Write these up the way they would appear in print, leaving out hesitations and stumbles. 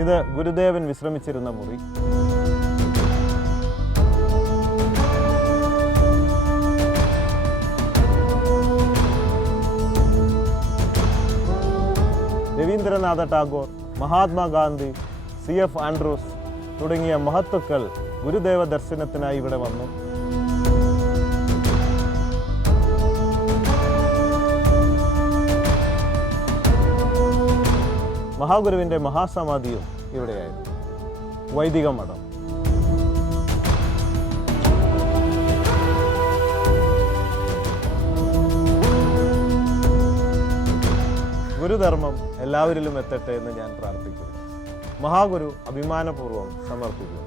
ഇത് ഗുരുദേവൻ വിശ്രമിച്ചിരുന്ന മുറി. രവീന്ദ്രനാഥ ടാഗോർ, മഹാത്മാഗാന്ധി, CF ആൻഡ്രൂസ് തുടങ്ങിയ മഹത്തുക്കൾ ഗുരുദേവ ദർശനത്തിനായി ഇവിടെ വന്നു. മഹാഗുരുവിൻ്റെ മഹാസമാധിയും ഇവിടെയായിരുന്നു. വൈദിക മഠം. ഗുരുധർമ്മം എല്ലാവരിലും എത്തട്ടെ എന്ന് ഞാൻ പ്രാർത്ഥിക്കുന്നു. മഹാഗുരു അഭിമാനപൂർവ്വം സമർപ്പിക്കുന്നു.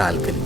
കാൽക്കൽ.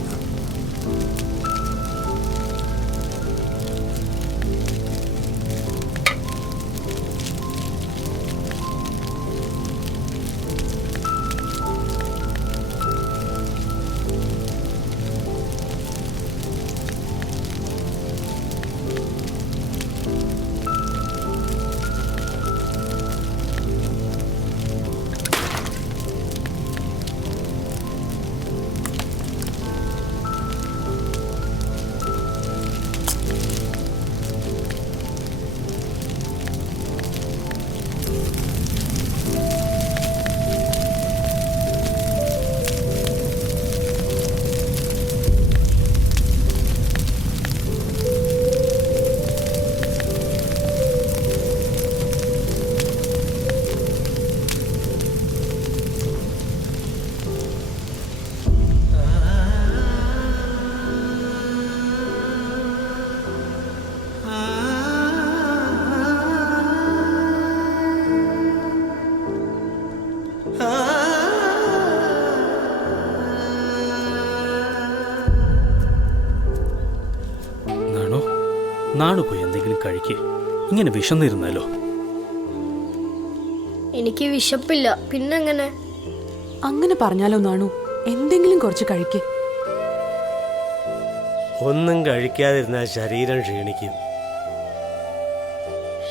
നാണു പോയി എന്തെങ്കിലും കഴിക്കേ. ഇങ്ങനെ വിശന്നിരുന്നാലോ? എനിക്ക് വിശപ്പില്ല. പിന്നെങ്ങനെ? അങ്ങനെ പറഞ്ഞാലോ നാണു, എന്തെങ്കിലും കുറച്ച് കഴിക്കേ. ഒന്നും കഴിക്കാതിരുന്നാൽ ശരീരം ക്ഷീണിക്കും.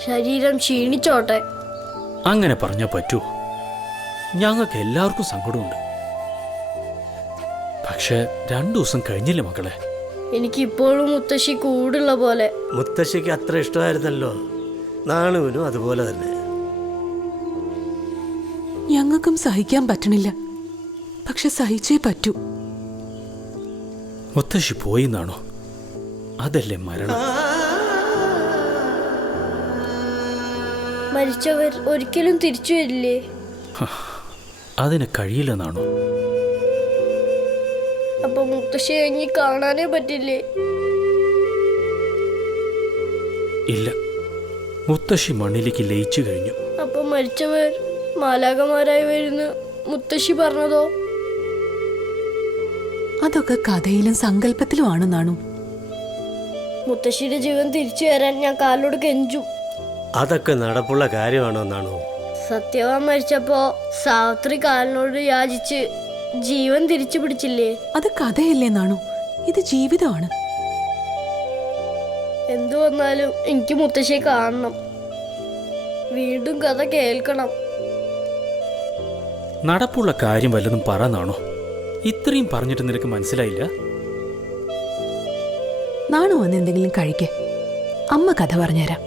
ശരീരം ക്ഷീണിച്ചോട്ടെ. അങ്ങനെ പറഞ്ഞാൽ പറ്റൂ? ഞങ്ങൾക്ക് എല്ലാവർക്കും സങ്കടമുണ്ട്. പക്ഷെ 2 ദിവസം കഴിഞ്ഞില്ലേ മക്കളെ? എനിക്ക് ഇപ്പോഴും മുത്തശ്ശി കൂടുള്ള പോലെ. മുത്തശ്ശിക്ക് അത്ര ഇഷ്ടമായിരുന്നല്ലോ. നാണുവിനും അതുപോലെ തന്നെ. ഞങ്ങൾക്കും സഹിക്കാൻ പറ്റണില്ല, പക്ഷെ സഹിച്ചേ പറ്റൂ. മുത്തശ്ശി പോയി എന്നാണോ? അതല്ലേ മരണം. മരിച്ചവർ ഒരിക്കലും തിരിച്ചു വരില്ലേ? അതിന് കഴിയില്ലെന്നാണോ? അപ്പൊ മുത്തശ്ശിയെ ഇനി കാണാനേ പറ്റില്ലേ? ഇല്ല, മുത്തശ്ശി മണ്ണിലേക്ക് ലയിച്ചു കഴിഞ്ഞു. അപ്പൊ മരിച്ചവർ മാലാഖമാരായി വരുന്ന മുത്തശ്ശി പറഞ്ഞതോ? അതൊക്കെ കഥയിലും സങ്കല്പത്തിലുമാണ് നാണു. മുത്തശ്ശിയുടെ ജീവൻ തിരിച്ചു വരാൻ ഞാൻ കാലോട് കെഞ്ചു. അതൊക്കെ നടപ്പുള്ള കാര്യമാണോ നാണു? സത്യവാൻ മരിച്ചപ്പോ സാവിത്രി കാലിനോട് യാചിച്ച് ജീവൻ തിരിച്ചു പിടിച്ചില്ലേ? അത് കഥയല്ലേ നാണു, ഇത് ജീവിതമാണ്. എന്തു വന്നാലും എനിക്ക് മുത്തശ്ശിയെ കാണണം. വീണ്ടും കഥ കേൾക്കണം. നടപ്പുള്ള കാര്യം വല്ലതും പറന്നാണോ? ഇത്രയും പറഞ്ഞിട്ട് നിനക്ക് മനസ്സിലായില്ല? നാണു വന്ന് എന്തെങ്കിലും കഴിക്കേ, അമ്മ കഥ പറഞ്ഞുതരാം.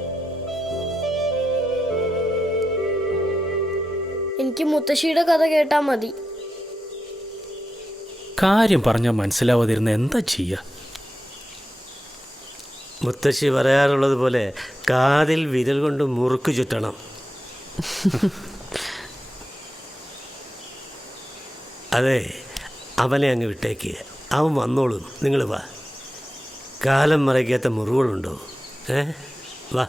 എനിക്ക് മുത്തശ്ശിയുടെ കഥ കേട്ടാ മതി. കാര്യം പറഞ്ഞാൽ മനസ്സിലാവാതിരുന്ന എന്താ ചെയ്യ? മുത്തശ്ശി പറയാറുള്ളത് പോലെ കാതിൽ വിരൽ കൊണ്ട് മുറുക്ക് ചുറ്റണം. അതെ, അവനെ അങ്ങ് വിട്ടേക്ക്. അവൻ വന്നോളും. നിങ്ങൾ വാ. കാലം മറയ്ക്കാത്ത മുറിവുകളുണ്ടോ? വാ.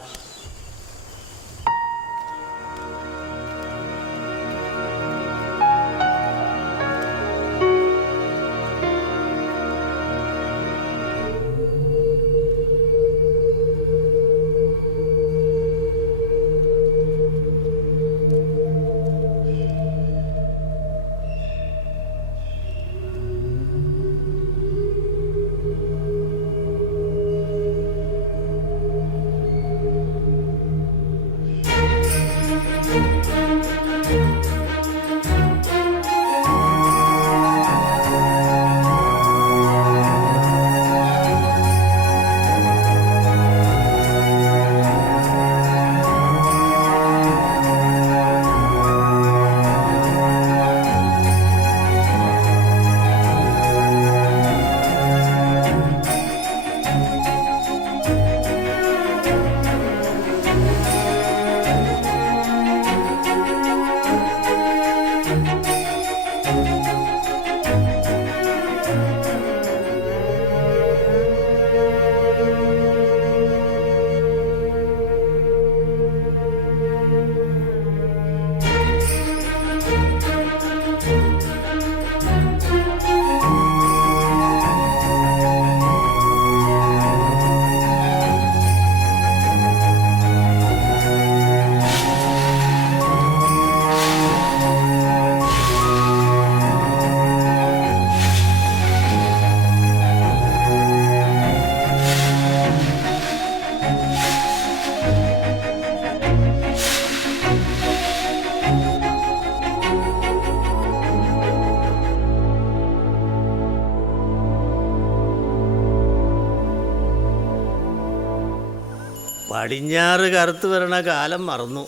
പടിഞ്ഞാറ് കറുത്ത് വരണ കാലം മറന്നു.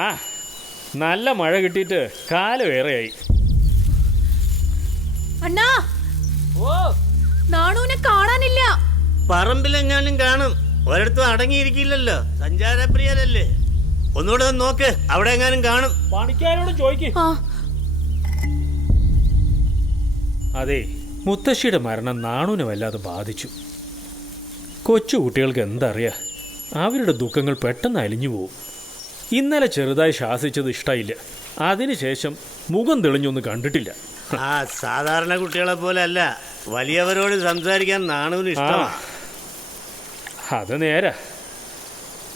ആ നല്ല മഴ കിട്ടിയിട്ട് കാലം ഏറെയായി. അണ്ണാ, നാണുവിനെ കാണാനില്ല. പറമ്പിലെങ്ങാനും കാണും, ഒരിടത്തും അടങ്ങിയിരിക്കില്ലല്ലോ, സഞ്ചാരപ്രിയരല്ലേ. ഒന്നുകൂടെ ഒന്ന് നോക്ക്, അവിടെ എങ്ങാനും കാണും. പണിക്കാരോട് ചോദിക്ക്. അതെ, മുത്തശ്ശിയുടെ മരണം നാണുവിനെ വല്ലാതെ ബാധിച്ചു. കൊച്ചു കുട്ടികൾക്ക് എന്തറിയാ, അവരുടെ ദുഃഖങ്ങൾ പെട്ടെന്ന് അലിഞ്ഞു പോവും. ഇന്നലെ ചെറുതായി ശാസിച്ചത് ഇഷ്ടമായില്ല, അതിനുശേഷം മുഖം തെളിഞ്ഞൊന്നും കണ്ടിട്ടില്ല. ആ സാധാരണ കുട്ടികളെ പോലെ അല്ല, വലിയവരോട് സംസാരിക്കാൻ നാണുവിന് ഇഷ്ടമാണ്. അത് നേരാ,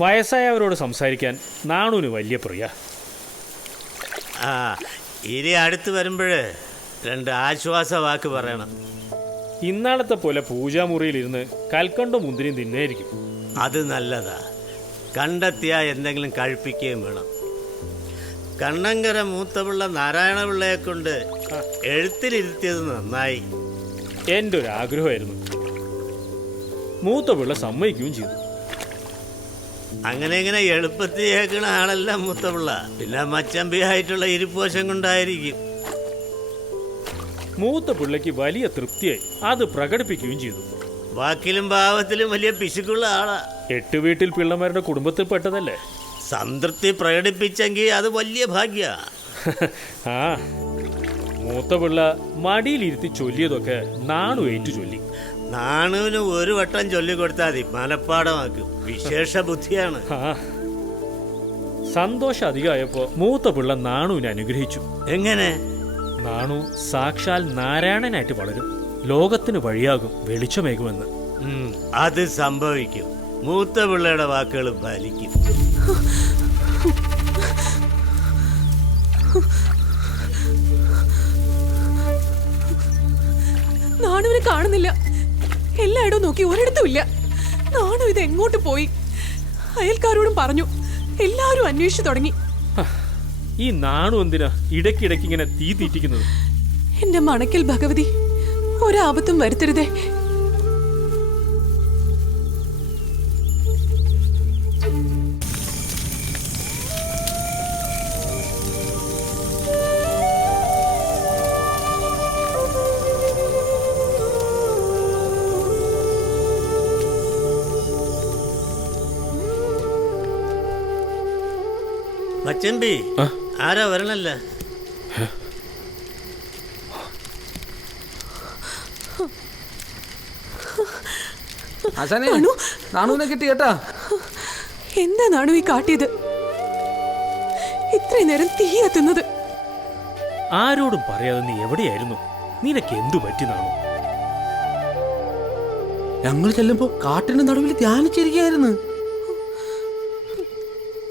വയസ്സായവരോട് സംസാരിക്കാൻ നാണുവിന് വലിയ പ്രിയ. ആ ഇനി അടുത്ത് വരുമ്പോൾ 2 ആശ്വാസ വാക്ക് പറയണം. ഇന്നാളത്തെ പോലെ പൂജാമുറിയിലിരുന്ന് കൽക്കണ്ടോ മുന്തിരിയും തിന്നേരിക്കും. അത് നല്ലതാ. കണ്ടെത്തിയാ എന്തെങ്കിലും കഴിപ്പിക്കുകയും വേണം. കണ്ണങ്കര മൂത്തപിള്ള നാരായണപിള്ളയെ കൊണ്ട് എഴുത്തിലിരുത്തിയത് നന്നായി. എൻ്റെ ഒരു ആഗ്രഹമായിരുന്നു, മൂത്ത പിള്ള സമ്മതിക്കുകയും ചെയ്തു. അങ്ങനെ ഇങ്ങനെ എളുപ്പത്തിൽ കേൾക്കണ ആളല്ല മൂത്തപിള്ള, പിന്നെ മച്ചമ്പിയായിട്ടുള്ള ഇരിപ്പോശം കൊണ്ടായിരിക്കും. മൂത്ത പിള്ളയ്ക്ക് വലിയ തൃപ്തിയായി, അത് പ്രകടിപ്പിക്കുകയും ചെയ്തു. വാക്കിലും ഭാവത്തിലും വലിയ പിശുക്കുള്ള ആളാ. 8 വീട്ടിൽ പിള്ളമാരുടെ കുടുംബത്തിൽപ്പെട്ടതല്ലേ. സംതൃപ്തി പ്രകടിപ്പിച്ചെങ്കിൽ അത് വലിയ ഭാഗ്യ. ആ മൂത്ത പിള്ള മടിയിലിരുത്തി ചൊല്ലിയതൊക്കെ നാണു ഏറ്റു ചൊല്ലി. നാണുവിന് ഒരു വട്ടം ചൊല്ലിക്കൊടുത്താൽ മതി, മനപ്പാടമാക്കും. വിശേഷ ബുദ്ധിയാണ്. സന്തോഷം അധികമായപ്പോ മൂത്ത പിള്ള നാണുവിനെ അനുഗ്രഹിച്ചു. എങ്ങനെ? നാണു സാക്ഷാൽ നാരായണനായിട്ട് വളരും, ലോകത്തിന് വഴിയാകും, വെളിച്ചമേകുമെന്ന്. അത് സംഭവിക്കും. മൂത്ത പിള്ളയുടെ വാക്കുകൾ പാലിക്കും. നാണുവിനെ കാണുന്നില്ല. എല്ലായിടവും നോക്കി, ഒരിടത്തും ഇല്ല. നാണു ഇത് എങ്ങോട്ട് പോയി? അയൽക്കാരോടും പറഞ്ഞു, എല്ലാവരും അന്വേഷിച്ചു തുടങ്ങി. ഈ നാണു എന്തിനാ ഇടയ്ക്കിടയ്ക്ക് ഇങ്ങനെ തീ തീറ്റിക്കുന്നത്? എന്റെ മണക്കൽ ഭഗവതി, ഒരാപത്തും വരുത്തരുതേ. മച്ചമ്പി, ആരാ വരണല്ല? നാണുവിനെ കിട്ടി കേട്ടാ. എന്താ നാണു ഈ കാട്ടിയത്? ഇത്രയും നേരം തീ എത്തുന്നത്. ആരോടും പറയാതെ നീ എവിടെയായിരുന്നു? നിനക്ക് എന്തു പറ്റി നാണു? ഞങ്ങൾ ചെല്ലുമ്പോ കാട്ടിന്റെ നടുവിൽ ധ്യാനിച്ചിരിക്കുകയായിരുന്നു.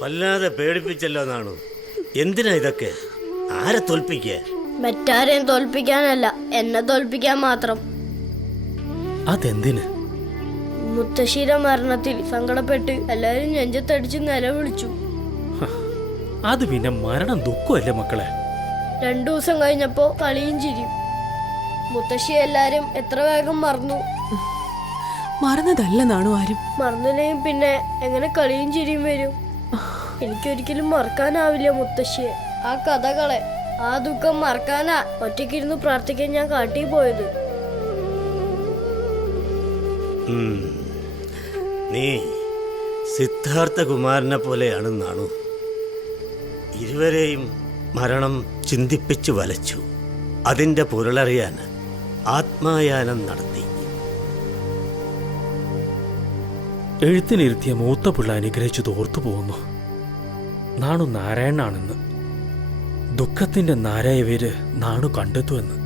വല്ലാതെ പേടിപ്പിച്ചല്ലോ നാണു. എന്തിനാ ഇതൊക്കെ? ആരെ തോൽപ്പിക്കുക? മറ്റാരെയും തോൽപ്പിക്കാനല്ല, എന്നെ തോൽപ്പിക്കാൻ മാത്രം. അതെന്തിന്? മുത്തശ്ശിയുടെ മരണത്തിൽ സങ്കടപ്പെട്ട് എല്ലാവരും നെഞ്ചത്തടിച്ച് നിലവിളിച്ചു. അത് പിന്നെ മരണം ദുഃഖമല്ലേ മക്കളെ? 2 ദിവസം കഴിഞ്ഞപ്പോ കളിയും ചിരിയും. മുത്തശ്ശി എല്ലാരും എത്ര വേഗം മറന്നു. മറന്നതല്ല നാണു ആരും. മറന്നില്ലെങ്കിൽ പിന്നെ എങ്ങനെ കളിയും ചിരിയും വരും? എനിക്കൊരിക്കലും മറക്കാനാവില്ല മുത്തശ്ശിയെ. ആ കഥകളെ, ആ ദുഃഖം മറക്കാനാ ഒറ്റയ്ക്കിരുന്ന് പ്രാർത്ഥിക്കാൻ ഞാൻ കാട്ടി പോയത്. നീ സിദ്ധാർത്ഥ കുമാരനെ പോലെയാണ് നാണു. ഇരുവരെയും മരണം ചിന്തിപ്പിച്ചു വലച്ചു. അതിൻ്റെ പൊരുളറിയാൻ ആത്മായാനം നടത്തി. എഴുത്തിനിരുത്തിയ മൂത്ത പിള്ള അനുഗ്രഹിച്ചു തോർത്തു പോകുന്നു. നാണു നാരായണനാണെന്ന്, ദുഃഖത്തിന്റെ നാരായവേര് നാണു കണ്ടെത്തുമെന്ന്.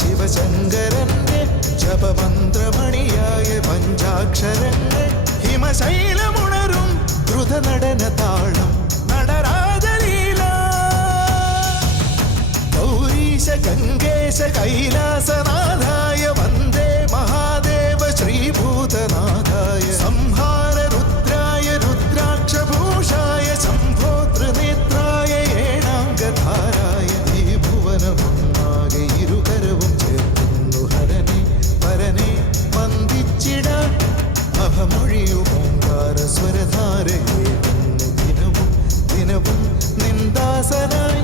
ശിവശങ്കരന്റെ ജപമന്ത്രമണി പഞ്ചാക്ഷരങ്ങൾ ഹിമശൈലമുണരും ദ്രുത നടന താളം നടരാജലീല ഗൗരീശ ഗംഗേശ കൈലാസനാഥായ വന്ദേ മഹാദേവ ശ്രീഭൂതനാഥായ സംഹാര രുദ്രായ രുദ്രാക്ഷഭൂഷായ ശംഭോ ത്രിനേത്രായ ഏഴാംഗധാരായ ഈ ഭുവനമൊന്നാകെ ഇരുകരവും ചേർക്കുന്നു ഹരനെ പരനെ വന്ദിച്ചിട അഭമൊഴിയും ഓങ്കാര സ്വരധാരയേകുന്നു ദിനവും ദിനവും നിന്ദാസനായി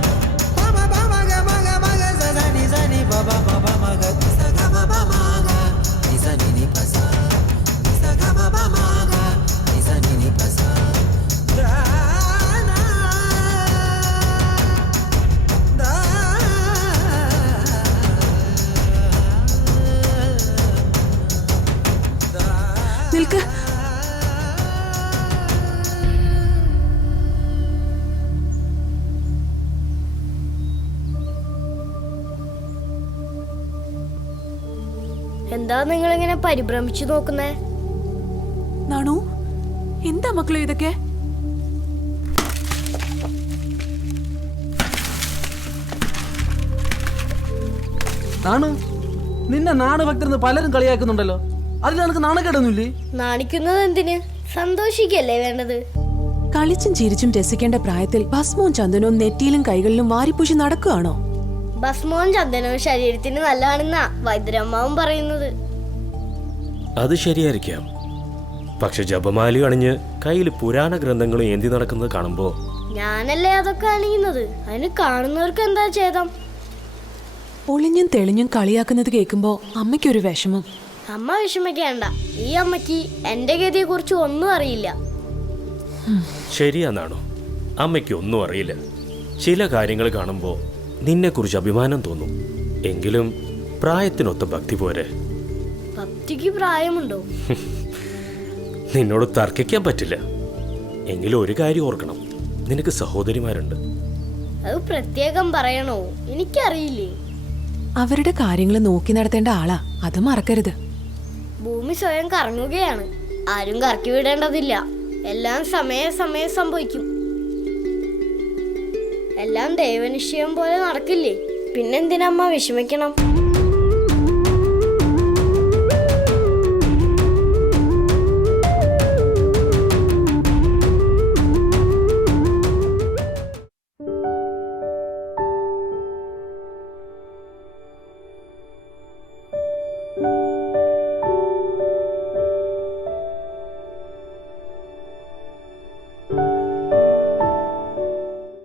നിൽക്ക്. എന്താ നിങ്ങളിങ്ങനെ പരിഭ്രമിച്ചു നോക്കുന്നേ? നാണു, എന്താ മക്കളെ ഇതൊക്കെ? നാണു, നിന്നെ നാണഭക്തരെന്ന് പലരും കളിയാക്കുന്നുണ്ടല്ലോ. അതിൽ നിനക്ക് നാണക്കേടൊന്നുമില്ലേ? നാണിക്കുന്നത് എന്തിന്? സന്തോഷിക്കല്ലേ വേണ്ടത്? കളിച്ചും ചിരിച്ചും രസിക്കേണ്ട പ്രായത്തിൽ ഭസ്മവും ചന്ദനവും നെറ്റിയിലും കൈകളിലും വാരിപ്പൂശി നടക്കുകയാണോ? ഭസ്മവും ചന്ദനവും ശരീരത്തിന് നല്ലതാണെന്നാ വൈദ്യരമ്മാവും പറയുന്നത്. അത് ശരിയായിരിക്കാം. പക്ഷെ ജപമാലയും അണിഞ്ഞ് കയ്യിൽ പുരാണ ഗ്രന്ഥങ്ങളും ഏന്തി നടക്കുന്നത് കാണുമ്പോ ഞാനല്ലേ അതൊക്കെ അണിയുന്നത്? അതിന് കാണുന്നവർക്ക് എന്താ ഛേദം? ഒളിഞ്ഞും തെളിഞ്ഞും കളിയാക്കുന്നത് കേൾക്കുമ്പോ അമ്മയ്ക്കൊരു വിഷമം. അമ്മ വിഷമിക്കേണ്ട. ഈ അമ്മയ്ക്ക് എന്റെ ഗതിയെ കുറിച്ച് ഒന്നും അറിയില്ല. ശരിയാണോ? അമ്മയ്ക്ക് ഒന്നും അറിയില്ല. ചില കാര്യങ്ങൾ കാണുമ്പോ നിന്നെക്കുറിച്ച് അഭിമാനം തോന്നും. എങ്കിലും പ്രായത്തിനൊത്ത ഭക്തി പോരെ. ഭക്തിക്ക് പ്രായമുണ്ടോ? നിന്നോട് തർക്കിക്കാൻ പറ്റില്ല. എങ്കിലും ഒരു കാര്യം ഓർക്കണം, നിനക്ക് സഹോദരിമാരുണ്ട്. അത് പ്രത്യേകം പറയണോ? എനിക്കറിയില്ലേ. അവരുടെ കാര്യങ്ങൾ നോക്കി നടത്തേണ്ട ആളാ, അത് മറക്കരുത്. ഭൂമി സ്വയം കറങ്ങുകയാണ്. ആരും കറക്കി വിടേണ്ടതില്ല. എല്ലാം സമയം സംഭവിക്കും. എല്ലാം ദൈവനിശ്ചയം പോലെ നടക്കില്ലേ? പിന്നെന്തിനമ്മ വിഷമിക്കണം?